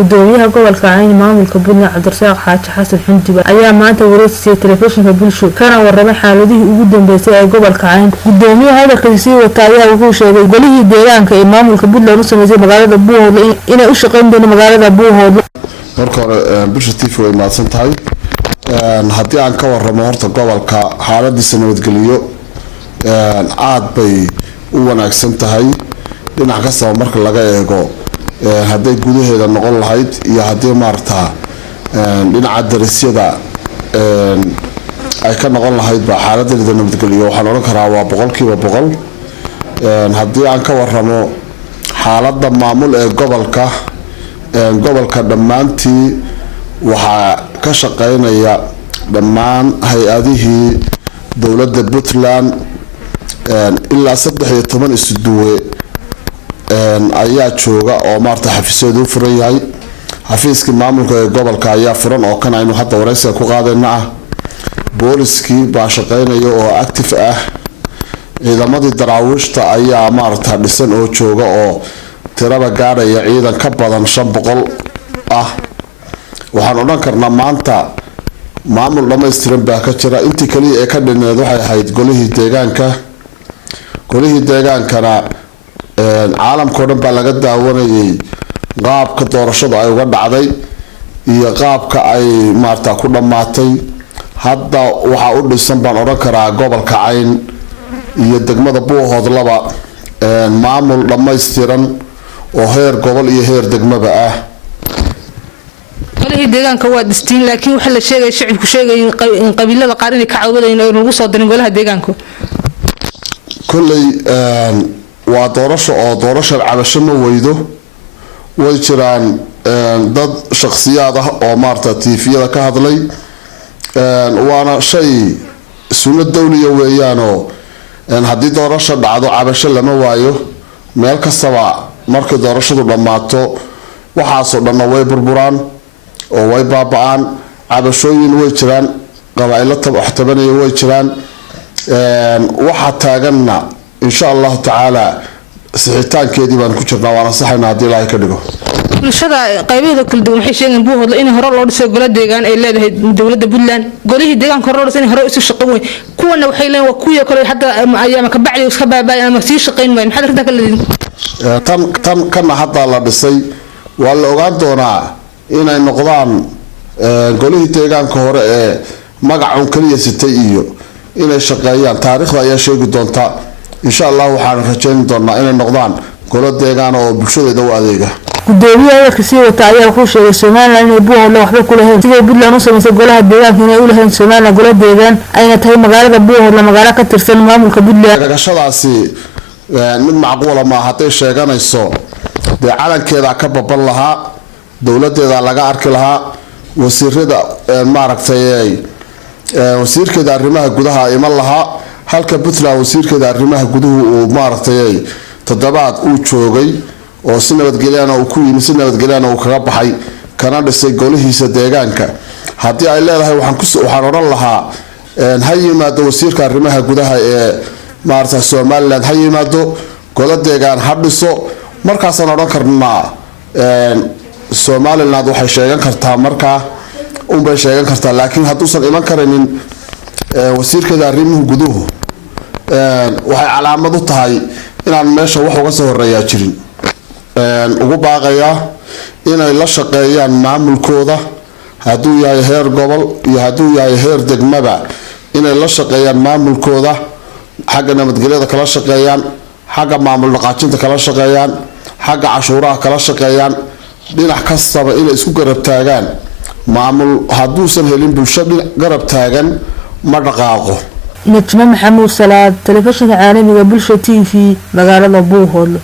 Gudoomiyaha gobolka maamulka puntland cabdirasaaq xaaji xasan xundiba ayaa maanta wareesi telefishinka Bulsho kana waramay xaaladihii ugu dambeysay ee gobolka Cayn. Gudoomiyaha hadalkiisa wata ayaa wuxuu sheegay golihii deegaanka ee maamulka puntland u sameeyay magaalada Buuhoodle inay u shaqeyn doonaan magaalada Buuhoodle. marka hore Bulsho TV way maadsan tahay haddii aan ka waramo horta gobolka xaaladiisa nabadgeliyo aad bay u wanaagsan tahay dhinac kasta marka laga eego hadday gudaheeda noqon lahayd iyo hadii maarta dhinaca darisyada ay ka noqon lahayd ba xaaladda nabadgeliyo waxaan oran karaa waa 100% hadii aan ka waramo xaaladda maamul ee gobolka dhamaantii waxa ka shaqeynaya dhamaan hay'adihii dawladda Puntland ilaa 13 isduwe ayaa jooga oo maarta xafiisyadu furan yahay xafiiska maamulka ee gobolka ayaa furan oo kan aynu hadda wareesiga ku qaadayna booliskii baa shaqeynaya oo active ah ciidamadii daraawiishta ayaa maarta dhisan oo jooga oo tirada gaaraya ciidan ka badan 500 ah waxaan oran karnaa maanta maamul dhameystiran baa ka jira intii kaliya ee ka dhineed waxay ahayd golihii deegaankana caalamka dhan baa laga daawanayay qaabka doorashada ay uga dhacday iyo qaabka ay maarta ku dhamaatay hadda waxa u dhisan baan oran karaa gobolka Cayn iyo degmada Buuhoodle maamul dhameystiran oo heer gobol iyo heer degmaba ah golihii deegaanka waa dhistiin laakiin waxa la sheegay shacabku sheegay in qabiilada qaar inay ka caawinayaan in lagu soo dirin golaha deegaanka kullay waa doorasho cabasho ma weydo way jiraan dad shakhsiyaad ah oo maarta TV-yada ka hadlay waana shay sunnad dawliya weeyaan oo hadii doorasho dhacdo cabasho lama waayo meel kastaba markay doorashadu dhamaato waxaasoo dhan way burburaan oo way baaba'aan cabashooyin way jiraan qabaa'ilo tabanaya way jiraan waxa taaganna insha Allah ta'ala sixitaankeedii baan ku jirnaa waana saxayna hadii Ilaahay ka dhigo bulshada qaybaheeda kala duwan waxay sheegeen Buuhoodle in hore loo dhisay golaha deegaan ay leedahay dawladda Puntland golihii deegaanka hore loo dhisay hore isu shaqeyn way kuwana waxay leeyihiin waa kuwa kale hadda ayaama ka bacdi iska baabay ama sii shaqeyn way maxay arrinta kala leeyihiin tan kana hadda la dhisay waa la ogaan doonaa inay noqdaan golihii deegaanka hore ee magaca kaliya sitay iyo inay shaqeeyaan taariikhda ayaa sheegi doonta insha Allah waxaan rajayn doonaa inay noqdaan golo deegaan oo bulshada u adeega. Gudoomiyaha hadalkiisa wata ayaa wuxuu sheegay Soomaaliland inay Buuhoodle waxba ku lahayn sidoo Puntland u sameysay golaha deegaanka inay u lahayn Soomaaliland golo deegaan ayna tahay magaalada Buuhoodle magaalo ka tirsan maamulka Puntland gashadaasi mid macquul ma haday sheeganayso de calankeeda ka baban lahaa dawladeeda laga arki lahaa wasiirada maaragtay wasiirkeeda arrimaha gudaha iman lahaa halka Puntland wasiirkeeda arrimaha guduhu uu maaragtay toddobaad uu joogay oo si nabadgelyo uu ku yimid si nabadgelyo uu kaga baxay kana dhisay golihiisa deegaanka hadii ay leedahay waxaan oran lahaa ha yimaado wasiirka arrimaha gudaha ee maarta Soomaaliland ha yimaado golo deegaan ha dhiso markaas aan oran karnaa Soomaaliland waxay sheegan kartaa markaa bay sheegan kartaa laakiin haduusan iman karinin wasiirkeeda arrimaha guduhu waxay calaamad u tahay inaan meesha wax uga soo horeeyaa jirin ugu baaqaya inay la shaqeeyaan maamulkooda haduu yahay heer gobol iyo haduu yahay heer degmaba inay la shaqeeyaan maamulkooda xagga nabadgelyada kala shaqeeyaan xagga maamul dhaqaajinta kala shaqeeyaan xagga cashuuraha kala shaqeeyaan dhinac kastaba inay isku garab taagaan maamul haduusan helin bulshada garab taagan ma dhaqaaqo نجمة محمود صلاة تلفزيون عالمي Bulsho TV magaalada Buuhoodle.